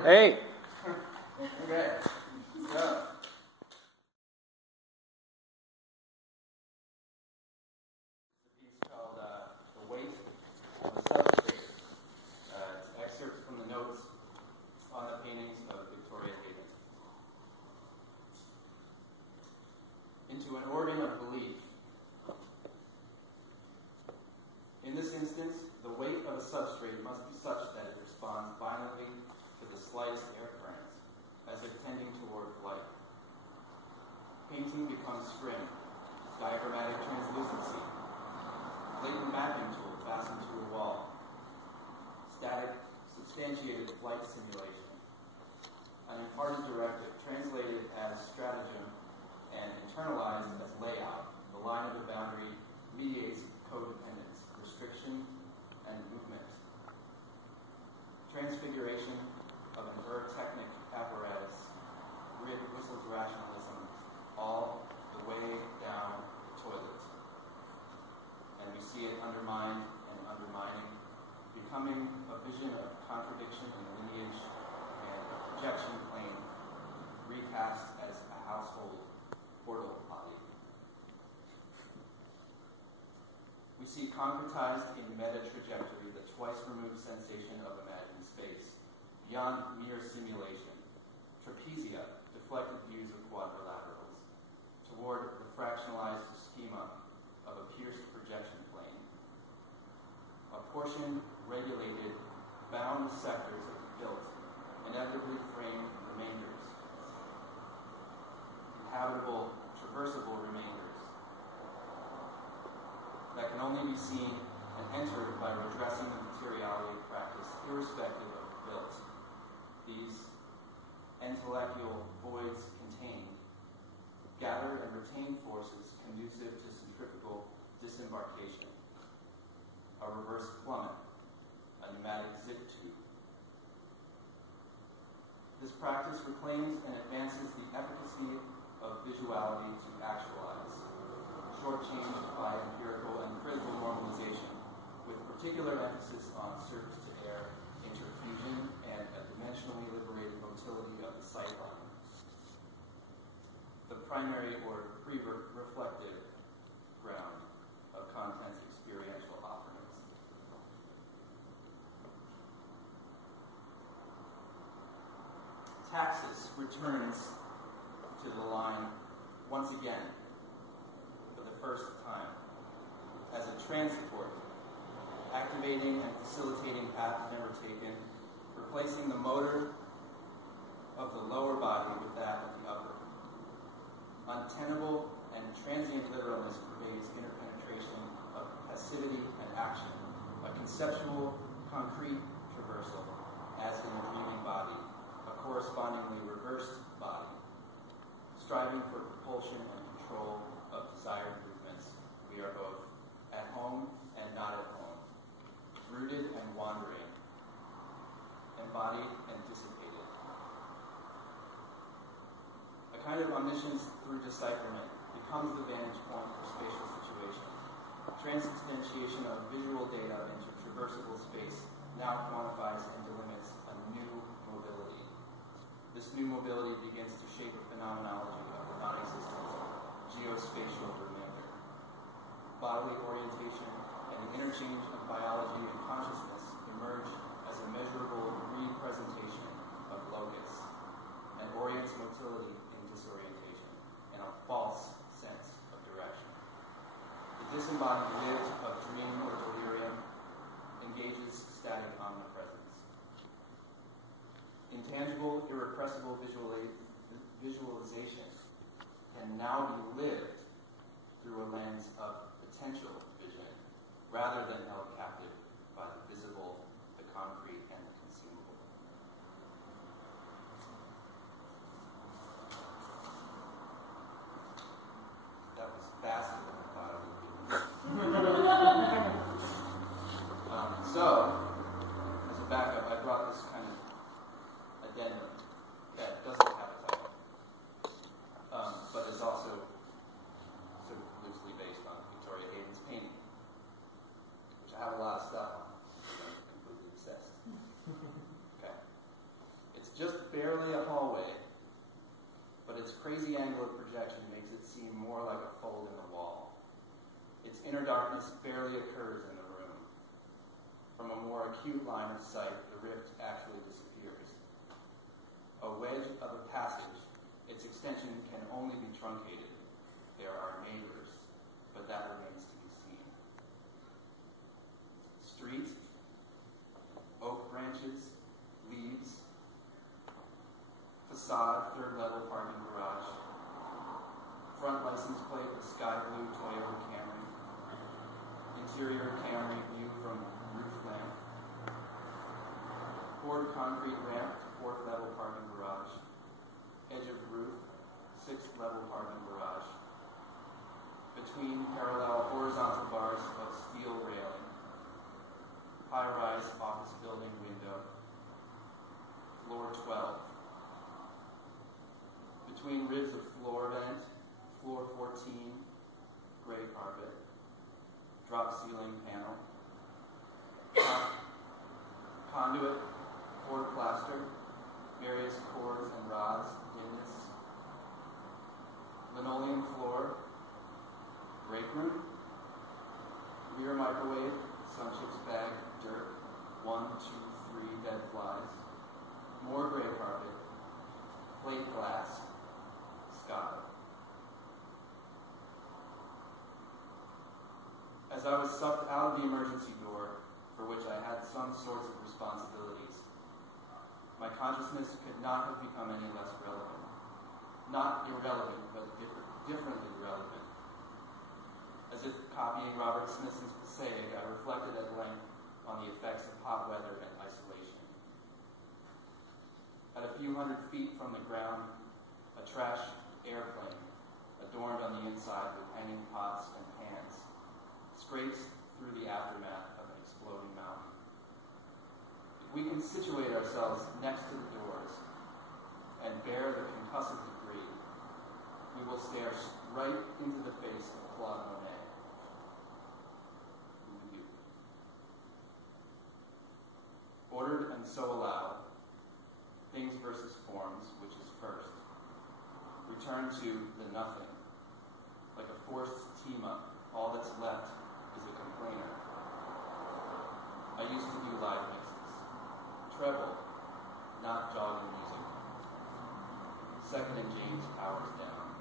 Hey. Okay. So. It's a piece called The Weight of a Substrate. It's excerpts from the notes on the paintings of Victoria Haven. Into an organ of belief. In this instance, the weight of a substrate must be such that it responds violently to the slightest air currents, as if tending toward flight. Painting becomes string, diagrammatic translucency, blatant mapping tool fastened to a wall, static, substantiated flight simulation, an imparted directive translated as stratagem and internalized as layout. The line of the boundary mediates codependence, restriction, and movement. Transfiguration of an technic apparatus, grid whistles rationalism, all the way down the toilet. And we see it undermined and undermining, becoming a vision of contradiction in lineage and a projection plane recast as a household portal body. We see concretized in meta-trajectory the twice-removed sensation of imagined space, beyond mere simulation, trapezia, deflected views of quadrilaterals, toward the fractionalized schema of a pierced projection plane. Apportioned, regulated, bound sectors of the built, inevitably framed remainders, inhabitable, traversable remainders, that can only be seen and entered by redressing the materiality of practice, irrespective of the built. These intellectual voids contained, gathered and retained forces conducive to centrifugal disembarkation, a reverse plummet, a pneumatic zip tube. This practice reclaims and advances the efficacy of visuality to actualize, shortchanged by empirical and critical normalization, with particular emphasis on surface-to-air interfusion and a dimensionally liberated motility of the sightline. The primary or pre-reflective ground of content's experiential offerings. Taxis returns to the line once again, for the first time, as a transport, activating and facilitating paths never taken, replacing the motor of the lower body with that of the upper. Untenable and transient literalness pervades interpenetration of passivity and action, a conceptual, concrete traversal, as in the dreaming body, a correspondingly reversed body, striving for propulsion and control of desired movements. We are both at home and not at home, rooted and wandering, embodied and dissipated. A kind of omniscience through decipherment becomes the vantage point for spatial situation. Transubstantiation of visual data into traversable space now quantifies and delimits a new mobility. This new mobility begins to shape a phenomenology of the non-existent geospatial remainder. Bodily orientation and the interchange of biology and consciousness emerge as a measurable representation of locus, and orients motility in disorientation, and a false sense of direction. The disembodied live of dream or delirium engages static omnipresence. Intangible, irrepressible visualization can now be lived through a lens of potential vision, rather than held captive by the visible, the concrete, and the consumable. That was faster than I thought it would be. So, as a backup, I brought this kind of addendum that doesn't have a title, but is also sort of loosely based on Victoria Haven's painting, which I have a lot of stuff on. I'm completely obsessed. Okay. It's barely a hallway, but its crazy angle of projection makes it seem more like a fold in the wall. Its inner darkness barely occurs in the room. From a more acute line of sight, the rift actually disappears. A wedge of a passage, its extension can only be truncated. There are neighbors, but that remains to be seen. Street, oak branches, leaves, facade, third level parking garage, front license plate with sky blue Toyota Camry, interior Camry view from roof lamp, poured concrete ramp to fourth level parking garage, edge of roof, sixth level parking garage, between parallel horizontal bars of steel railing, high-rise office building window, floor 12. Between ribs of floor vent, floor 14, gray carpet, drop ceiling panel, conduit, poured plaster, various cords and rods, dimness, linoleum floor, break room, rear microwave, sunchips bag, dirt, 1, 2, 3 dead flies, more gray carpet, plate glass, sky. As I was sucked out of the emergency door, for which I had some sorts of responsibilities, my consciousness could not have become any less relevant. Not irrelevant, but differently relevant. As if copying Robert Smithson's Passaic, I reflected at length on the effects of hot weather and isolation. At a few hundred feet from the ground, a trash airplane, adorned on the inside with hanging pots and pans, scrapes through the aftermath of an exploding mountain. If we can situate ourselves next to the doors and bear the concussive debris, we will stare right into the face of Claude Monet. Ordered and so allowed, things versus forms, which is first. Return to the nothing. Like a forced team-up, all that's left is a complainer. I used to do live mixes. Treble, not jogging music. Second and James powers down.